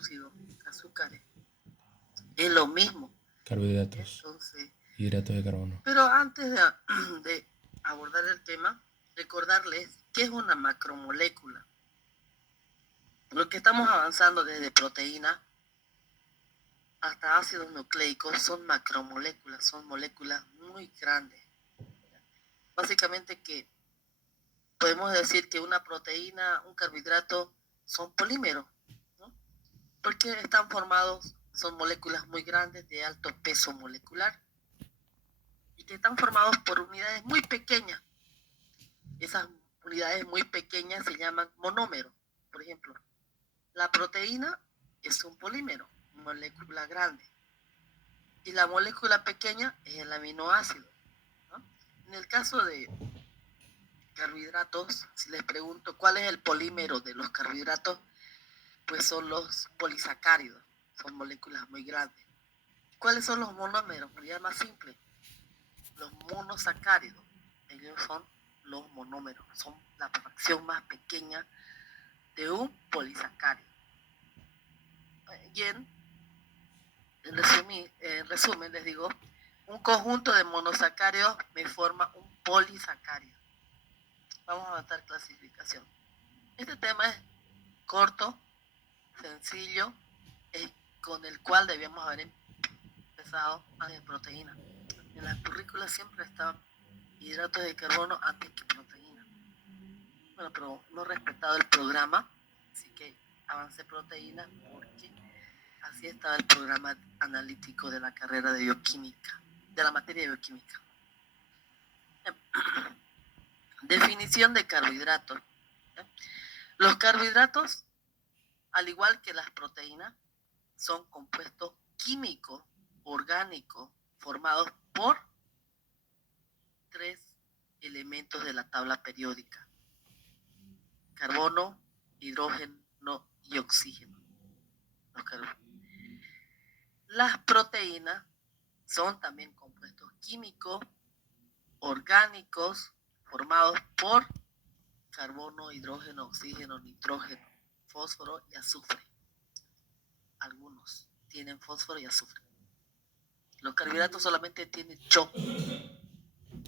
triglicéridos, azúcares. Es lo mismo. Carbohidratos. Entonces, Hidratos de carbono. pero antes de abordar el tema, recordarles qué es una macromolécula. Lo que estamos avanzando desde proteína hasta ácidos nucleicos son macromoléculas, son moléculas muy grandes. Básicamente que podemos decir que una proteína, un carbohidrato son polímeros, ¿no? Porque están formados, son moléculas muy grandes de alto peso molecular y que están formados por unidades muy pequeñas. Esas unidades muy pequeñas se llaman monómeros. Por ejemplo, la proteína es un polímero, molécula grande. Y la molécula pequeña es el aminoácido, ¿no? En el caso de carbohidratos, si les pregunto cuál es el polímero de los carbohidratos, pues son los polisacáridos, son moléculas muy grandes. ¿Cuáles son los monómeros? Ya más simple, los monosacáridos, ellos son los monómeros, son la fracción más pequeña de un polisacárido. Y en resumen, les digo, un conjunto de monosacáridos me forma un polisacárido. Vamos a avanzar clasificación. Este tema es corto, sencillo, con el cual debíamos haber empezado de proteína. En la currícula siempre estaban hidratos de carbono antes que proteína. Bueno, pero no he respetado el programa, así que avancé proteína porque así estaba el programa analítico de la carrera de bioquímica, de la materia de bioquímica. Definición de carbohidratos. Los carbohidratos, al igual que las proteínas, son compuestos químicos, orgánicos, formados por 3 elementos de la tabla periódica: carbono, hidrógeno y oxígeno. Las proteínas son también compuestos químicos, orgánicos, formados por carbono, hidrógeno, oxígeno, nitrógeno, fósforo y azufre. Algunos tienen fósforo y azufre. Los carbohidratos solamente tienen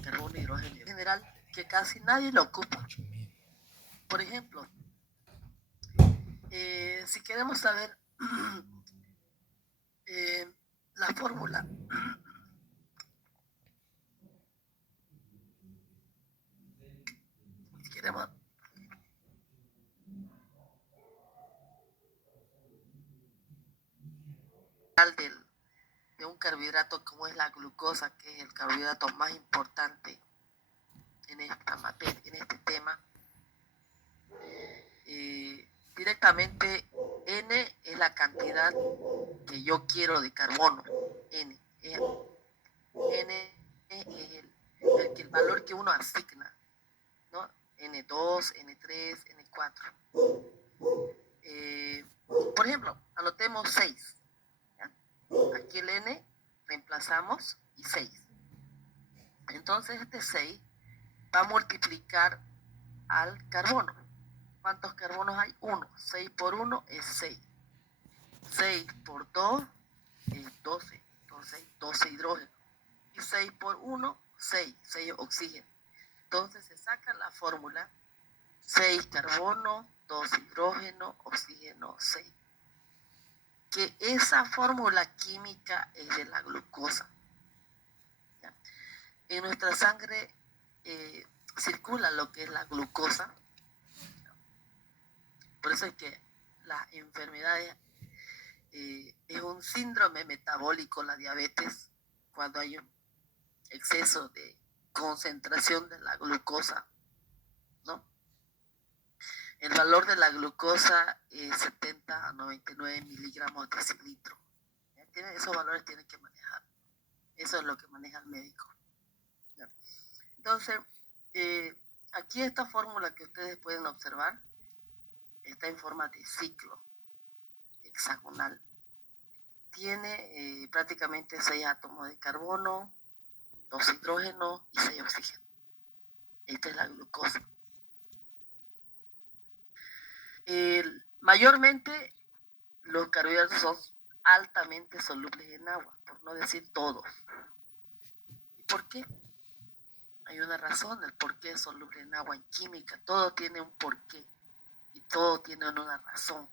carbono, hidrógeno. En general, que casi nadie lo ocupa. Por ejemplo, si queremos saber la fórmula si queremos de un carbohidrato como es la glucosa, que es el carbohidrato más importante en esta materia, en este tema, directamente N es la cantidad que yo quiero de carbono. N es el valor que uno asigna, ¿no? N2, N3, N4. Por ejemplo, anotemos 6. ¿Ya? Aquí el N reemplazamos y 6. Entonces este 6 va a multiplicar al carbono. ¿Cuántos carbonos hay? 1. 6 por 1 es 6. 6 por 2 es 12. Entonces 12 hidrógeno. Y 6 por 1, 6. 6 oxígeno. Entonces se saca la fórmula 6 carbono, 2 hidrógeno, oxígeno 6. Que esa fórmula química es de la glucosa. ¿Ya? En nuestra sangre circula lo que es la glucosa. Por eso es que las enfermedades es un síndrome metabólico, la diabetes, cuando hay un exceso de concentración de la glucosa, ¿no? El valor de la glucosa es 70 a 99 miligramos de decilitro. Esos valores tienen que manejar. Eso es lo que maneja el médico. ¿Ya? Entonces, aquí esta fórmula que ustedes pueden observar está en forma de ciclo hexagonal. Tiene prácticamente 6 átomos de carbono, 2 hidrógenos y 6 oxígenos. Esta es la los carbohidratos son altamente solubles en agua, por no decir todos. ¿Y por qué? Hay una razón, el por qué es soluble en agua, en química. Todo tiene un porqué y todo tiene una razón.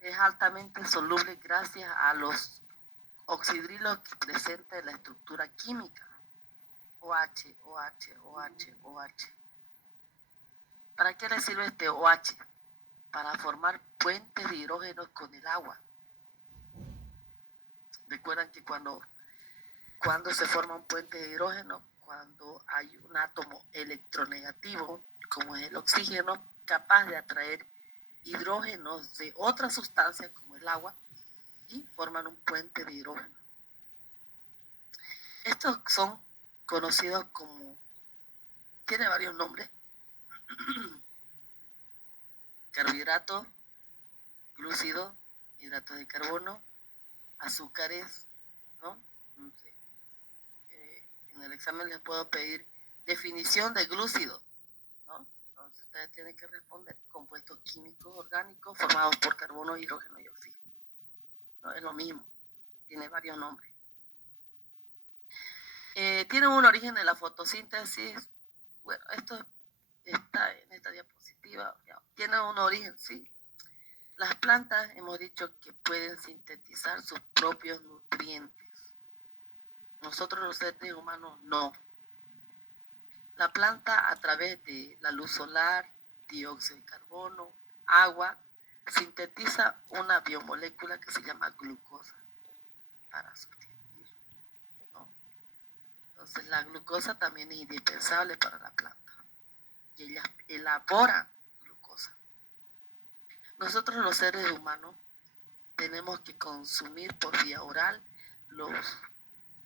Es altamente soluble gracias a los oxidrilos que presenta en la estructura química. OH, OH, OH, OH. ¿Para qué le sirve este OH? Para formar puentes de hidrógeno con el agua. Recuerdan que cuando se forma un puente de hidrógeno, cuando hay un átomo electronegativo, como es el oxígeno, capaz de atraer hidrógenos de otra sustancia como el agua y forman un puente de hidrógeno. Estos son conocidos como, tiene varios nombres, carbohidratos, glúcidos, hidratos de carbono, azúcares, ¿no? En el examen les puedo pedir definición de glúcido, ¿no? Entonces ustedes tienen que responder compuestos químicos orgánicos formados por carbono, hidrógeno y oxígeno. ¿No? Es lo mismo, tiene varios nombres. Tienen un origen en la fotosíntesis. Bueno, esto está en esta diapositiva. Tiene un origen, sí. Las plantas hemos dicho que pueden sintetizar sus propios nutrientes. Nosotros los seres humanos no. La planta, a través de la luz solar, dióxido de carbono, agua, sintetiza una biomolécula que se llama glucosa para sustituir, ¿no? Entonces la glucosa también es indispensable para la planta y ella elabora glucosa. Nosotros los seres humanos tenemos que consumir por vía oral los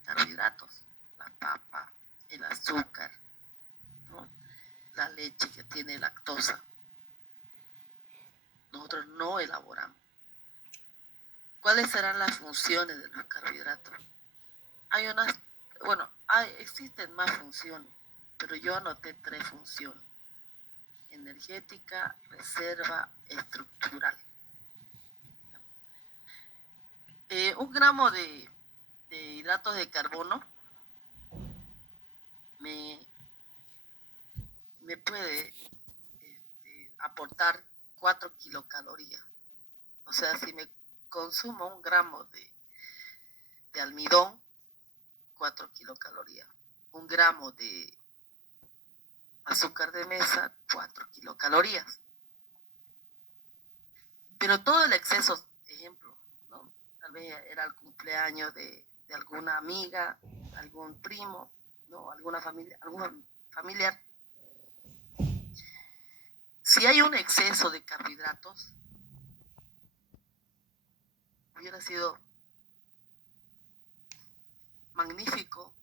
carbohidratos, la papa, el azúcar, ¿no? La leche que tiene lactosa. Nosotros no elaboramos. ¿Cuáles serán las funciones de los carbohidratos? Existen más funciones, pero yo anoté 3 funciones: energética, reserva, estructural. 1 gramo de hidratos de carbono me puede aportar 4 kilocalorías. O sea, si me consumo 1 gramo de almidón, 4 kilocalorías. 1 gramo de azúcar de mesa, 4 kilocalorías. Pero todo el exceso, ejemplo, ¿no? Tal vez era el cumpleaños de alguna amiga, algún primo, ¿no? Algún familiar. Si hay un exceso de carbohidratos, hubiera sido magnífico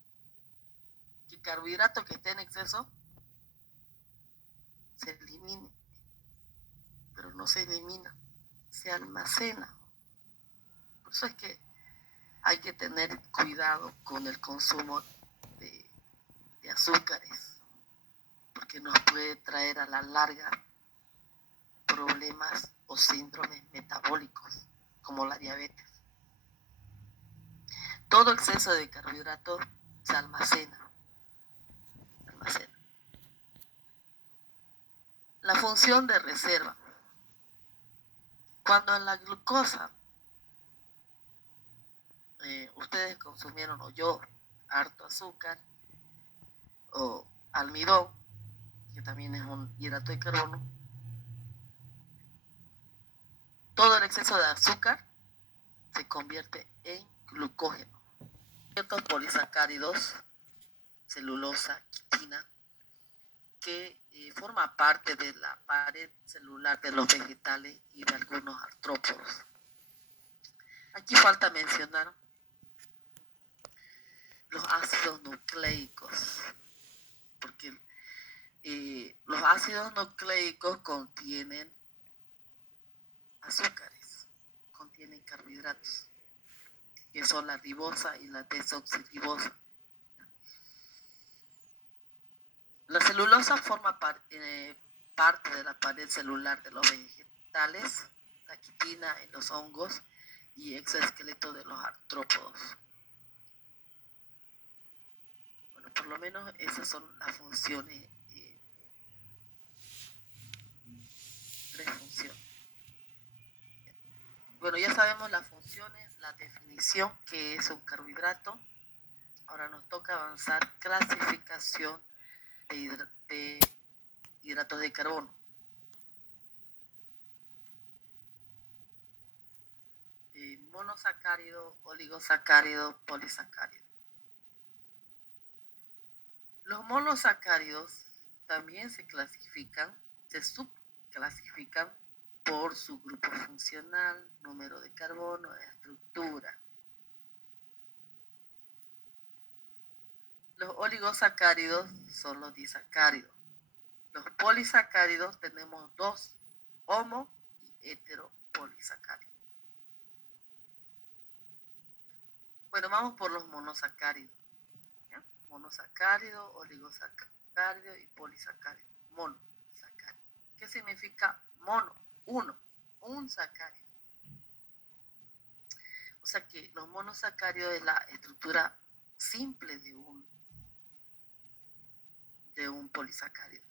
que el carbohidrato que esté en exceso se elimine, pero no se elimina, se almacena. Por eso es que hay que tener cuidado con el consumo de azúcares, porque nos puede traer a la larga problemas o síndromes metabólicos, como la diabetes. Todo exceso de carbohidratos se almacena. La función de reserva. Cuando en la glucosa ustedes consumieron, o yo, harto azúcar o almidón, que también es un hidrato de carbono, todo el exceso de azúcar se convierte en glucógeno. Ciertos polisacáridos, celulosa, quitina, que forma parte de la pared celular de los vegetales y de algunos artrópodos. Aquí falta mencionar los ácidos nucleicos, porque los ácidos nucleicos contienen azúcares, contienen carbohidratos, que son la ribosa y la desoxirribosa. La celulosa forma parte de la pared celular de los vegetales quitina en los hongos y exoesqueleto de los artrópodos. Bueno, por lo menos esas son las funciones, 3 funciones. Bueno, ya sabemos las funciones, la definición, que es un carbohidrato. Ahora nos toca avanzar clasificación de hidratos de carbono. Monosacárido, oligosacárido, polisacárido. Los monosacáridos también se subclasifican por su grupo funcional, número de carbono, estructura. Los oligosacáridos son los disacáridos. Los polisacáridos tenemos 2, homo y heteropolisacáridos. Bueno, vamos por los monosacáridos. ¿Ya? Monosacárido, oligosacárido y polisacárido. Monosacárido. ¿Qué significa mono? Uno, un sacárido. O sea que los monosacáridos es la estructura simple de un polisacárido.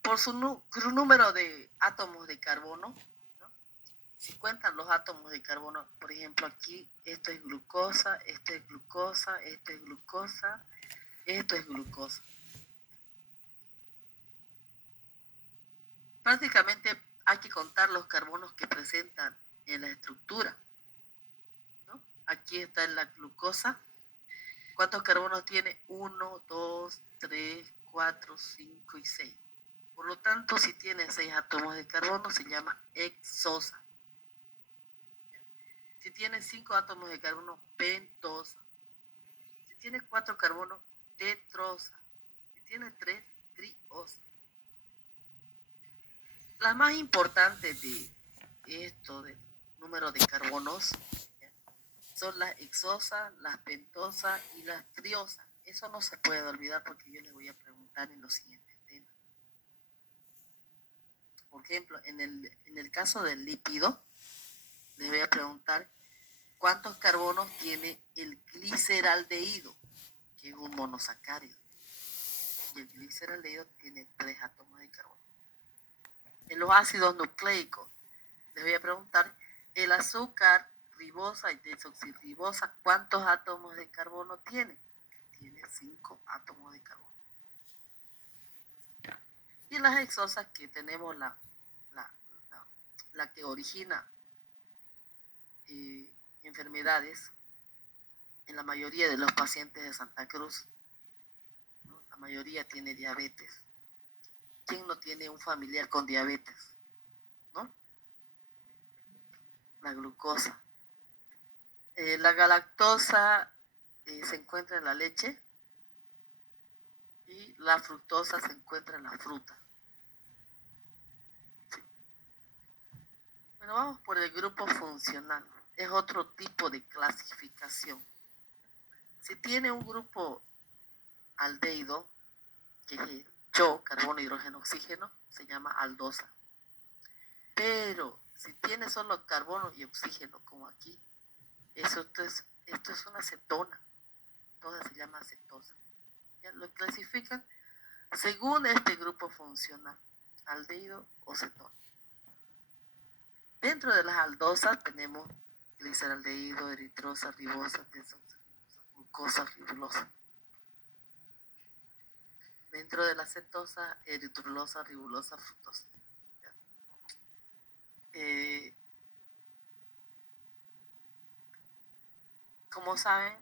Por su número de átomos de carbono, ¿no? Si cuentan los átomos de carbono, por ejemplo, aquí esto es glucosa, esto es glucosa, esto es glucosa, esto es glucosa. Prácticamente hay que contar los carbonos que presentan en la estructura, ¿no? Aquí está la glucosa. ¿Cuántos carbonos tiene? 1, 2, 3, 4, 5 y 6. Por lo tanto, si tiene 6 átomos de carbono, se llama hexosa. Si tiene 5 átomos de carbono, pentosa. Si tiene 4 carbonos, tetrosa. Si tiene 3, triosa. Las más importantes de esto, del número de carbonos, son las hexosas, las pentosas y las triosas. Eso no se puede olvidar porque yo les voy a preguntar en los siguientes temas. Por ejemplo, en el caso del lípido, les voy a preguntar cuántos carbonos tiene el gliceraldehído, que es un monosacárido. Y el gliceraldehído tiene 3 átomos de carbono. En los ácidos nucleicos, les voy a preguntar el azúcar, ribosa y desoxirribosa, ¿cuántos átomos de carbono tiene? Tiene 5 átomos de carbono. Y las hexosas, que tenemos la que origina enfermedades en la mayoría de los pacientes de Santa Cruz, ¿no? La mayoría tiene diabetes. ¿Quién no tiene un familiar con diabetes? ¿No? La glucosa. La galactosa se encuentra en la leche y la fructosa se encuentra en la fruta. Sí. Bueno, vamos por el grupo funcional. Es otro tipo de clasificación. Si tiene un grupo aldehído, que es carbono, hidrógeno, oxígeno, se llama aldosa. Pero si tiene solo carbono y oxígeno, como aquí, esto es una cetona. Entonces se llama cetosa. ¿Ya? Lo clasifican según este grupo funcional, aldehído o cetona. Dentro de las aldosas tenemos gliceraldehído, eritrosa, ribosa, desoxirribosa, glucosa, ribulosa. Dentro de la cetosa, eritrulosa, ribulosa, fructosa. Como saben,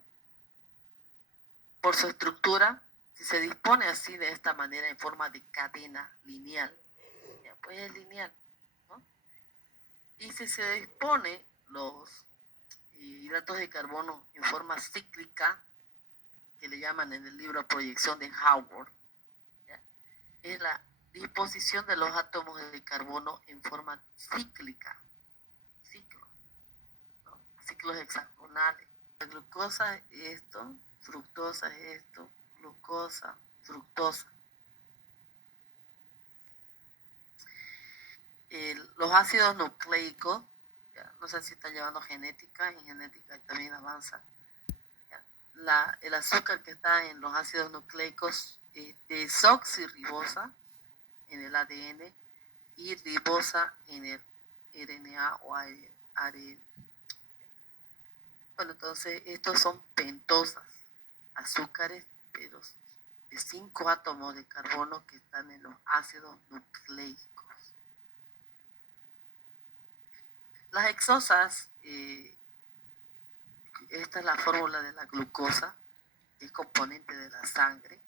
por su estructura, si se dispone así de esta manera en forma de cadena lineal, ya, pues es lineal, ¿no? Y si se dispone los hidratos de carbono en forma cíclica, que le llaman en el libro Proyección de Howard, ¿ya? Es la disposición de los átomos de carbono en forma cíclica, ciclos, ¿no? Ciclos hexagonales. La glucosa es esto, fructosa es esto, glucosa, fructosa. los ácidos nucleicos, ya, no sé si está llevando genética, en genética también avanza. Ya. El azúcar que está en los ácidos nucleicos es desoxirribosa en el ADN y ribosa en el RNA o ARN. Bueno, entonces estos son pentosas, azúcares, pero de 5 átomos de carbono que están en los ácidos nucleicos. Las hexosas, esta es la fórmula de la glucosa, que es componente de la sangre.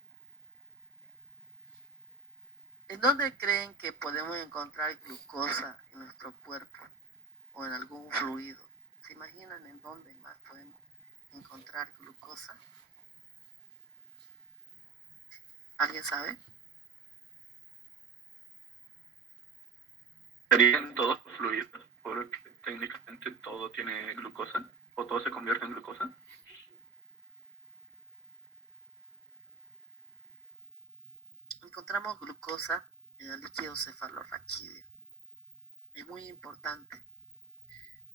¿En dónde creen que podemos encontrar glucosa en nuestro cuerpo o en algún fluido? ¿Se imaginan en dónde más podemos encontrar glucosa? ¿Alguien sabe? Serían todos fluidos, porque técnicamente todo tiene glucosa, o todo se convierte en glucosa. Encontramos glucosa en el líquido cefalorraquídeo. Es muy importante.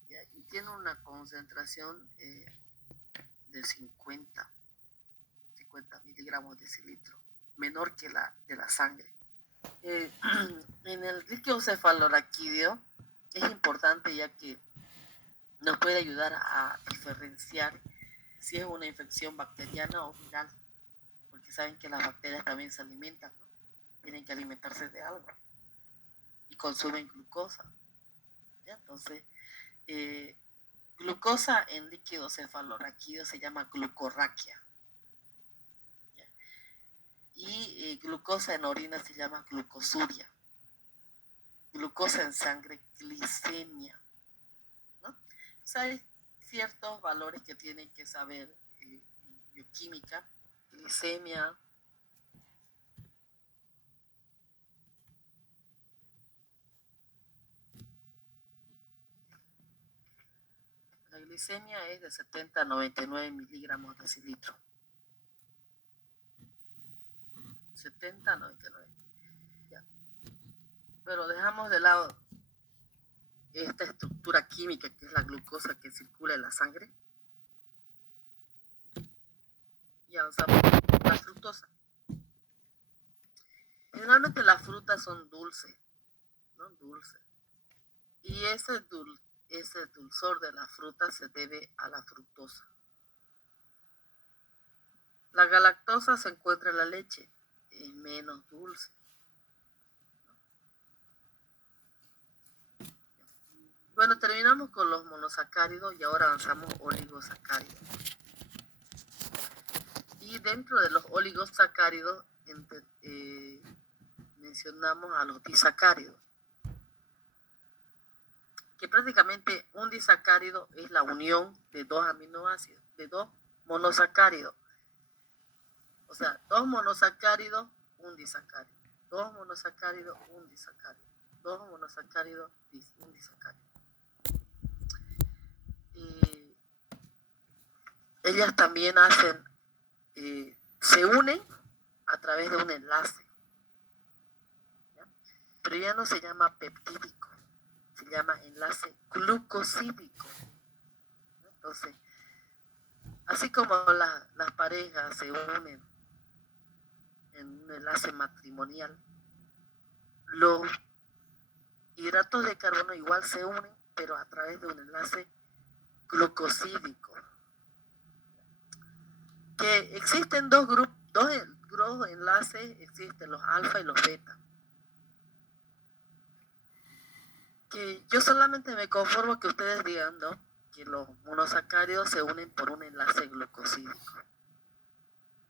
¿Ya? Y tiene una concentración de 50 miligramos de decilitro, menor que la de la sangre. En el líquido cefalorraquídeo es importante ya que nos puede ayudar a diferenciar si es una infección bacteriana o viral, porque saben que las bacterias también se alimentan, ¿no? Tienen que alimentarse de algo y consumen glucosa. ¿Ya? Entonces, glucosa en líquido cefalorraquídeo se llama glucorraquia. ¿Ya? Y glucosa en orina se llama glucosuria. Glucosa en sangre, glicemia. ¿No? O sea, hay ciertos valores que tienen que saber en bioquímica. Glicemia. La glicemia es de 70 a 99 miligramos de decilitro. 70 a 99. Ya. Pero dejamos de lado esta estructura química que es la glucosa que circula en la sangre y avanzamos a la fructosa. Generalmente las frutas son dulces, ¿no? Dulces. Y ese dulzor de la fruta se debe a la fructosa. La galactosa se encuentra en la leche, es menos dulce. Bueno, terminamos con los monosacáridos y ahora avanzamos oligosacáridos. Y dentro de los oligosacáridos mencionamos a los disacáridos, que prácticamente un disacárido es la unión de dos aminoácidos, de dos monosacáridos. O sea, dos monosacáridos, un disacárido. Dos monosacáridos, un disacárido. Dos monosacáridos, un disacárido. Ellas también se unen a través de un enlace. ¿Ya? Pero ya no se llama peptídico, se llama enlace glucosídico. Entonces, así como las parejas se unen en un enlace matrimonial, los hidratos de carbono igual se unen, pero a través de un enlace glucosídico. Que existen dos enlaces, existen los alfa y los beta. Que yo solamente me conformo que ustedes digan, ¿no?, que los monosacáridos se unen por un enlace glucosídico.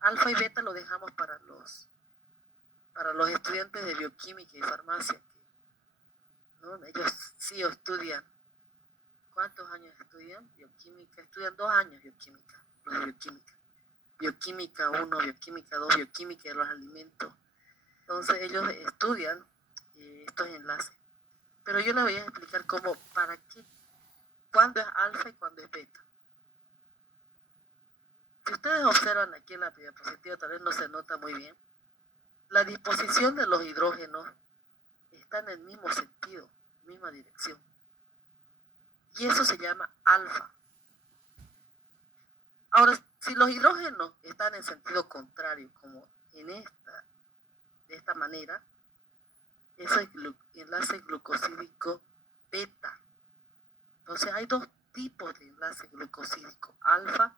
Alfa y beta lo dejamos para los estudiantes de bioquímica y farmacia, ¿no? Ellos sí estudian. ¿Cuántos años estudian bioquímica? Estudian 2 años bioquímica, los de bioquímica. Bioquímica 1, bioquímica 2, bioquímica de los alimentos. Entonces ellos estudian estos enlaces. Pero yo les voy a explicar para qué, cuándo es alfa y cuándo es beta. Si ustedes observan aquí en la diapositiva, tal vez no se nota muy bien, la disposición de los hidrógenos está en el mismo sentido. misma dirección. Y eso se llama alfa. Ahora, si los hidrógenos están en sentido contrario, como de esta manera, eso es enlace glucosídico beta. Entonces hay dos tipos de enlace glucosídico, alfa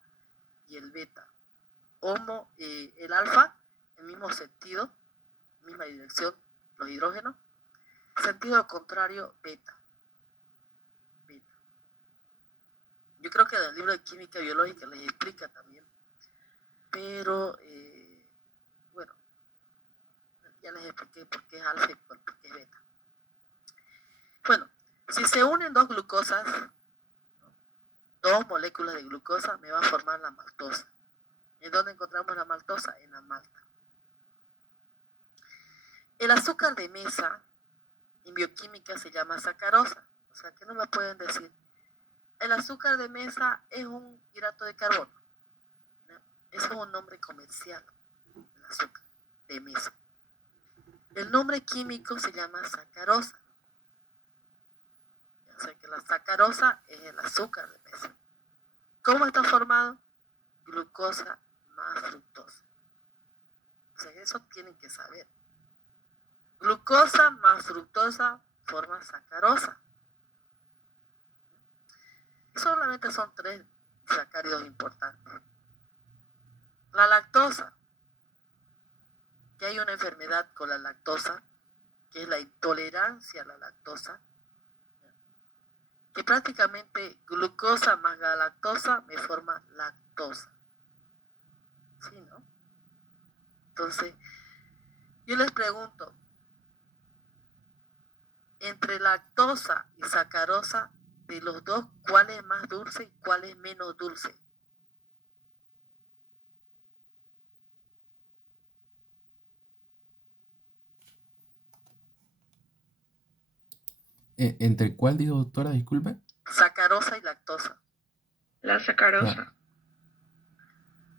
y el beta. El alfa, en mismo sentido, misma dirección, los hidrógenos, sentido contrario, beta. Yo creo que en el libro de química biológica les explica también, pero bueno, ya les expliqué por qué es alfa y por qué es beta. Bueno, si se unen dos glucosas, dos moléculas de glucosa, me va a formar la maltosa. ¿En dónde encontramos la maltosa? En la malta. El azúcar de mesa en bioquímica se llama sacarosa. O sea, que no me pueden decir, el azúcar de mesa es un hidrato de carbono. ¿No? Eso es un nombre comercial, el azúcar de mesa. El nombre químico se llama sacarosa. O sea que la sacarosa es el azúcar de mesa. ¿Cómo está formado? Glucosa más fructosa. O sea, eso tienen que saber. Glucosa más fructosa forma sacarosa. Solamente son 3 sacáridos importantes. La lactosa, que hay una enfermedad con la lactosa, que es la intolerancia a la lactosa, que prácticamente glucosa más galactosa me forma lactosa. ¿Sí, no? Entonces, yo les pregunto, entre lactosa y sacarosa, de los dos, ¿cuál es más dulce y cuál es menos dulce? ¿Entre cuál dijo, doctora? Disculpe. Sacarosa y lactosa. La sacarosa.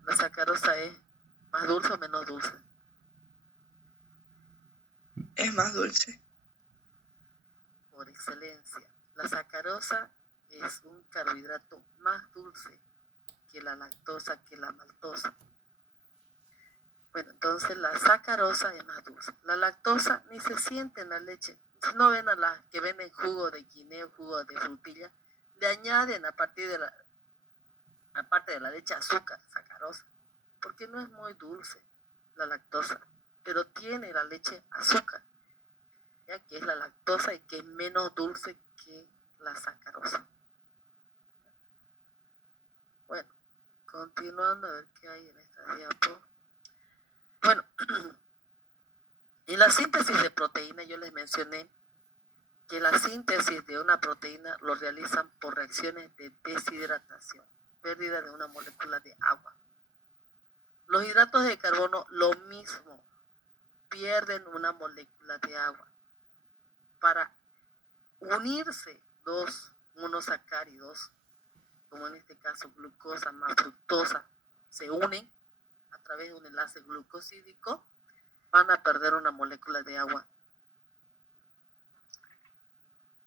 La sacarosa es más dulce o menos dulce. Es más dulce. Por excelencia. La sacarosa es un carbohidrato más dulce que la lactosa, que la maltosa. Bueno, entonces la sacarosa es más dulce. La lactosa ni se siente en la leche. Si no ven a las que venden jugo de guineo, jugo de frutilla, le añaden aparte de la leche azúcar, sacarosa, porque no es muy dulce la lactosa, pero tiene la leche azúcar, ya que es la lactosa y que es menos dulce que la sacarosa. Bueno, continuando a ver qué hay en esta diapo. Bueno, en la síntesis de proteína yo les mencioné que la síntesis de una proteína lo realizan por reacciones de deshidratación, pérdida de una molécula de agua. Los hidratos de carbono lo mismo, pierden una molécula de agua. Para unirse dos monosacáridos, como en este caso glucosa más fructosa, se unen a través de un enlace glucosídico, van a perder una molécula de agua.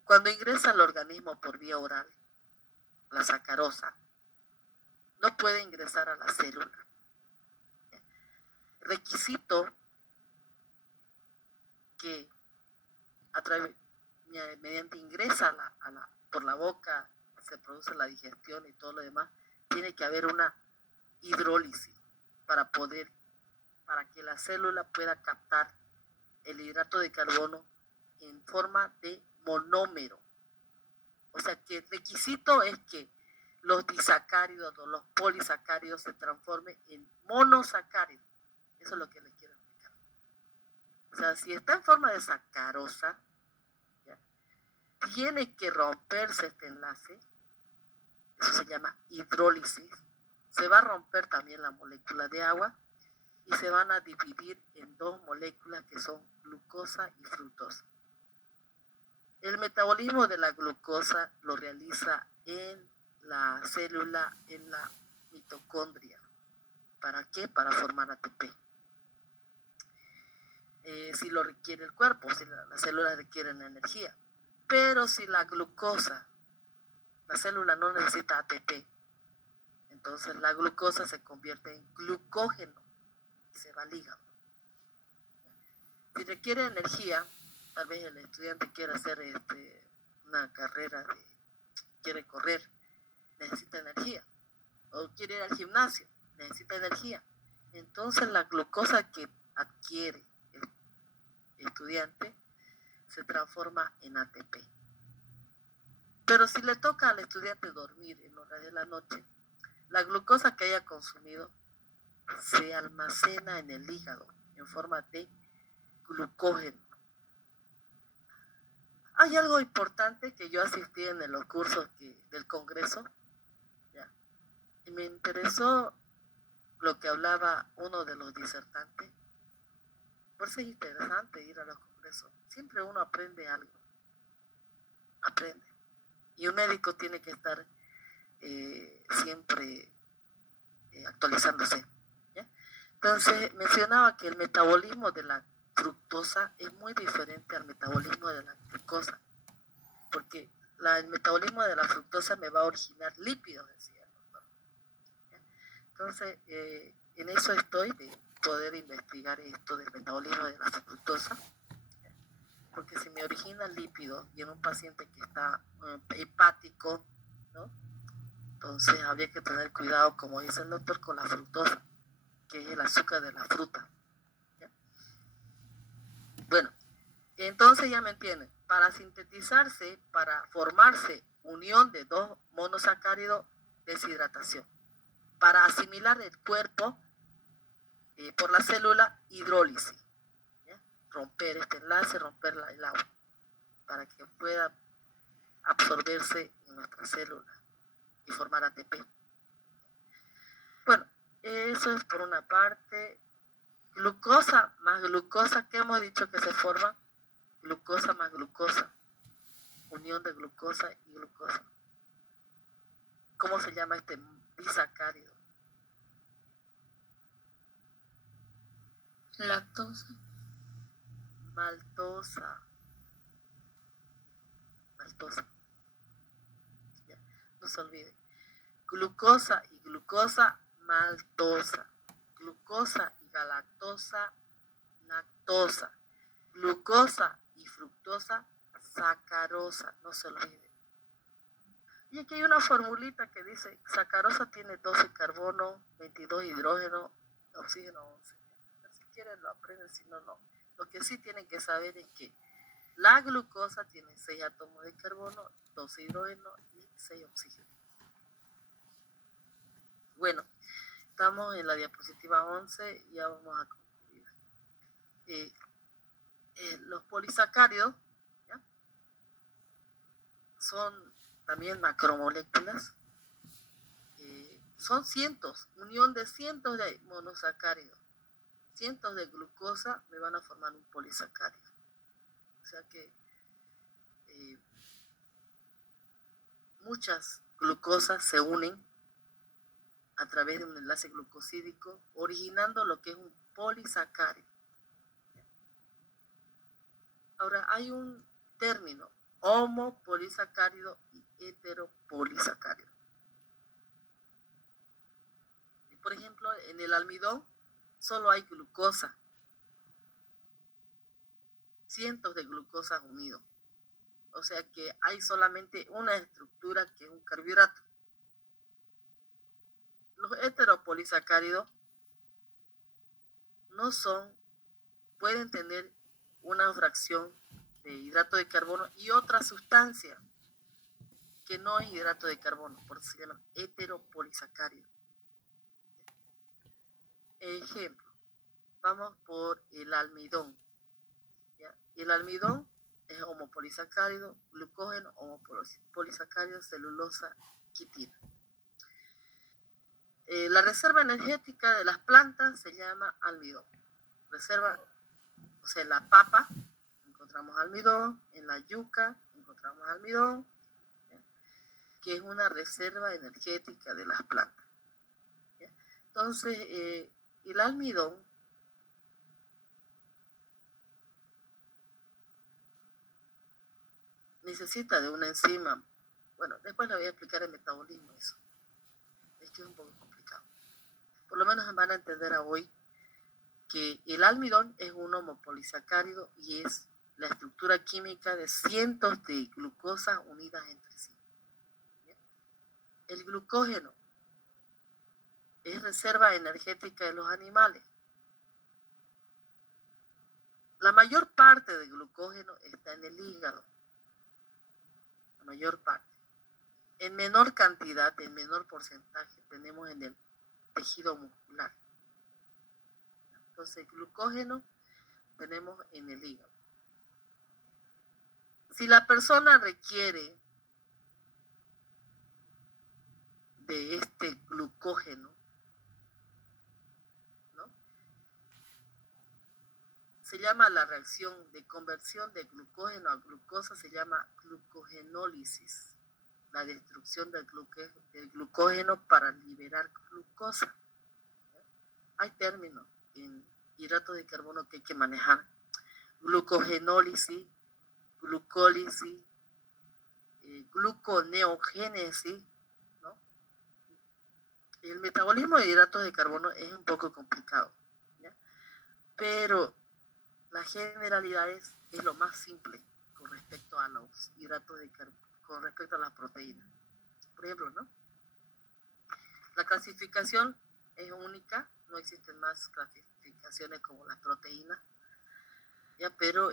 Cuando ingresa al organismo por vía oral, la sacarosa no puede ingresar a la célula. Requisito que mediante ingresa por la boca, se produce la digestión y todo lo demás, tiene que haber una hidrólisis para que la célula pueda captar el hidrato de carbono en forma de monómero. O sea que el requisito es que los disacáridos o los polisacáridos se transformen en monosacáridos. Eso es lo que les quiero explicar. O sea, si está en forma de sacarosa, ¿ya?, tiene que romperse este enlace. Eso se llama hidrólisis. Se va a romper también la molécula de agua y se van a dividir en dos moléculas que son glucosa y fructosa. El metabolismo de la glucosa lo realiza en la célula, en la mitocondria. ¿Para qué? Para formar ATP. Si lo requiere el cuerpo, si las células requieren energía. Pero si la glucosa, la célula no necesita ATP, entonces la glucosa se convierte en glucógeno y se va al hígado. Si requiere energía, tal vez el estudiante quiere hacer una carrera, quiere correr, necesita energía. O quiere ir al gimnasio, necesita energía. Entonces la glucosa que adquiere el estudiante se transforma en ATP. Pero si le toca al estudiante dormir en horas de la noche, la glucosa que haya consumido se almacena en el hígado en forma de glucógeno. Hay algo importante que yo asistí en los cursos del Congreso, ¿ya? Y me interesó lo que hablaba uno de los disertantes. Por eso es interesante ir a los congresos. Siempre uno aprende algo. Aprende. Y un médico tiene que estar siempre actualizándose, ¿ya? Entonces mencionaba que el metabolismo de la fructosa es muy diferente al metabolismo de la glucosa, porque el metabolismo de la fructosa me va a originar lípidos, decía el doctor, ¿ya? Entonces en eso estoy, de poder investigar esto del metabolismo de la fructosa, porque si me origina lípidos y en un paciente que está hepático, ¿no? Entonces habría que tener cuidado, como dice el doctor, con la fructosa, que es el azúcar de la fruta, ¿ya? Bueno, entonces ya me entienden. Para sintetizarse, para formarse unión de dos monosacáridos, deshidratación. Para asimilar el cuerpo por la célula, hidrólisis, ¿ya? Romper este enlace, romper el agua, para que pueda absorberse en nuestra célula y formar ATP. Bueno, eso es por una parte. Glucosa más glucosa, ¿qué hemos dicho que se forma? Glucosa más glucosa, unión de glucosa y glucosa. ¿Cómo se llama este disacárido? Lactosa. Maltosa. Ya, no se olvide. Glucosa y glucosa, maltosa. Glucosa y galactosa, lactosa. Glucosa y fructosa, sacarosa. No se olvide. Y aquí hay una formulita que dice, sacarosa tiene 12 carbono, 22 hidrógeno, oxígeno 11. Si quieren lo aprenden, si no, no. Lo que sí tienen que saber es que la glucosa tiene 6 átomos de carbono, 12 hidrógeno y 6 oxígeno. Bueno, estamos en la diapositiva 11 y ya vamos a concluir. Los polisacáridos, ¿ya? Son también macromoléculas. Son cientos, unión de cientos de monosacáridos. Cientos de glucosa me van a formar un polisacárido. O sea que muchas glucosas se unen a través de un enlace glucosídico, originando lo que es un polisacárido. Ahora, hay un término, homopolisacárido y heteropolisacárido. Por ejemplo, en el almidón solo hay glucosa, cientos de glucosas unidos. O sea que hay solamente una estructura que es un carbohidrato. Los heteropolisacáridos pueden tener una fracción de hidrato de carbono y otra sustancia que no es hidrato de carbono, por eso se llama heteropolisacárido. Ejemplo, vamos por el almidón, ¿ya? El almidón es homopolisacárido, glucógeno, homopolisacárido, celulosa, quitina. La reserva energética de las plantas se llama almidón. Reserva, o sea, en la papa encontramos almidón, en la yuca encontramos almidón, ¿ya? Que es una reserva energética de las plantas, ¿ya? Entonces, el almidón necesita de una enzima. Bueno, después le voy a explicar el metabolismo, eso. Es que es un poco complicado. Por lo menos van a entender a hoy que el almidón es un homopolisacárido y es la estructura química de cientos de glucosas unidas entre sí. ¿Bien? El glucógeno es reserva energética de los animales. La mayor parte del glucógeno está en el hígado. La mayor parte. En menor cantidad, en menor porcentaje, tenemos en el tejido muscular. Entonces, glucógeno tenemos en el hígado. Si la persona requiere de este glucógeno, ¿no? Se llama la reacción de conversión de glucógeno a glucosa, se llama glucogenólisis, la destrucción del glucógeno para liberar glucosa. Hay términos en hidratos de carbono que hay que manejar: glucogenólisis, glucólisis, gluconeogénesis, ¿no? El metabolismo de hidratos de carbono es un poco complicado, ¿ya? Pero las generalidades es lo más simple con respecto a los hidratos de carbono, con respecto a las proteínas. Por ejemplo, ¿no? La clasificación es única, no existen más clasificaciones como las proteínas, ¿ya? Pero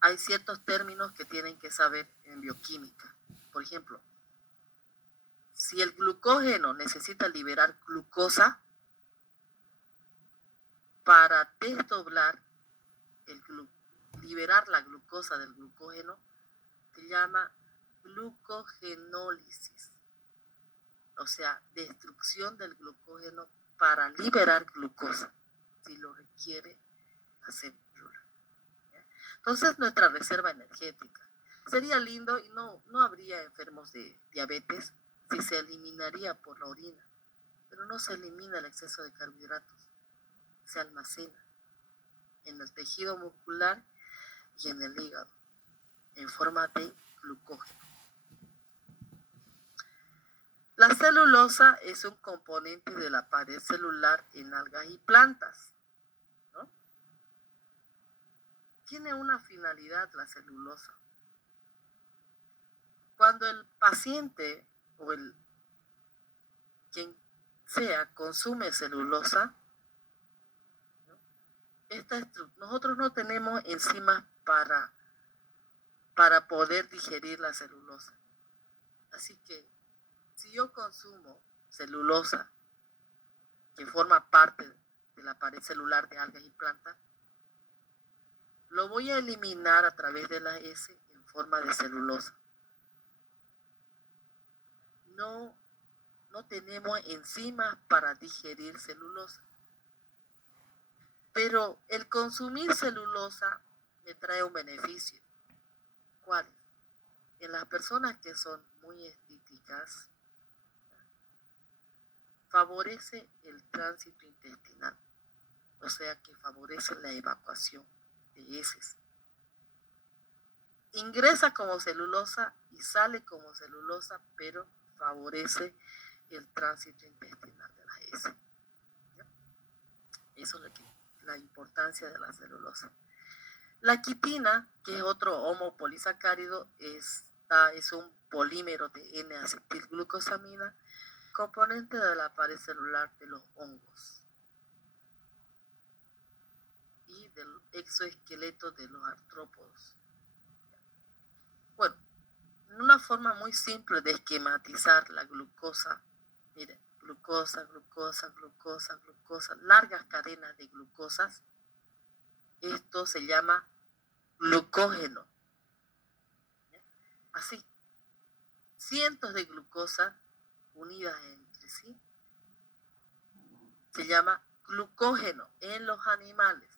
hay ciertos términos que tienen que saber en bioquímica. Por ejemplo, si el glucógeno necesita liberar glucosa, para desdoblar, liberar la glucosa del glucógeno, se llama glucogenólisis. O sea, destrucción del glucógeno para liberar glucosa, si lo requiere la célula. Entonces, nuestra reserva energética. Sería lindo y no habría enfermos de diabetes si se eliminaría por la orina, pero no se elimina el exceso de carbohidratos, se almacena en el tejido muscular y en el hígado en forma de glucógeno. La celulosa es un componente de la pared celular en algas y plantas, ¿no? Tiene una finalidad la celulosa. Cuando el paciente o quien sea consume celulosa, nosotros no tenemos enzimas para poder digerir la celulosa. Así que si yo consumo celulosa que forma parte de la pared celular de algas y plantas, lo voy a eliminar a través de la S en forma de celulosa. No tenemos enzimas para digerir celulosa. Pero el consumir celulosa me trae un beneficio. ¿Cuál? En las personas que son muy estíticas, favorece el tránsito intestinal, o sea que favorece la evacuación de heces. Ingresa como celulosa y sale como celulosa, pero favorece el tránsito intestinal de la heces. ¿Ya? Eso es la importancia de la celulosa. La quitina, que es otro homopolisacárido, es un polímero de N-acetilglucosamina, componente de la pared celular de los hongos y del exoesqueleto de los artrópodos. Bueno, una forma muy simple de esquematizar la glucosa, miren, glucosa, glucosa, glucosa, glucosa, largas cadenas de glucosas. Esto se llama glucógeno. Así, cientos de glucosas unidas entre sí se llama glucógeno en los animales.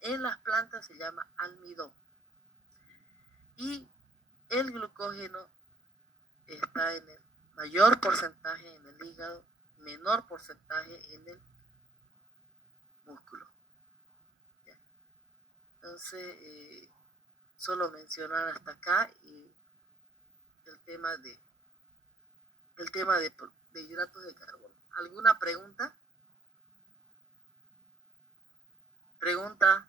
En las plantas se llama almidón. Y el glucógeno está en el mayor porcentaje en el hígado, menor porcentaje en el músculo. ¿Ya? Entonces, solo mencionar hasta acá y el tema de hidratos de carbono. ¿Alguna pregunta? Pregunta.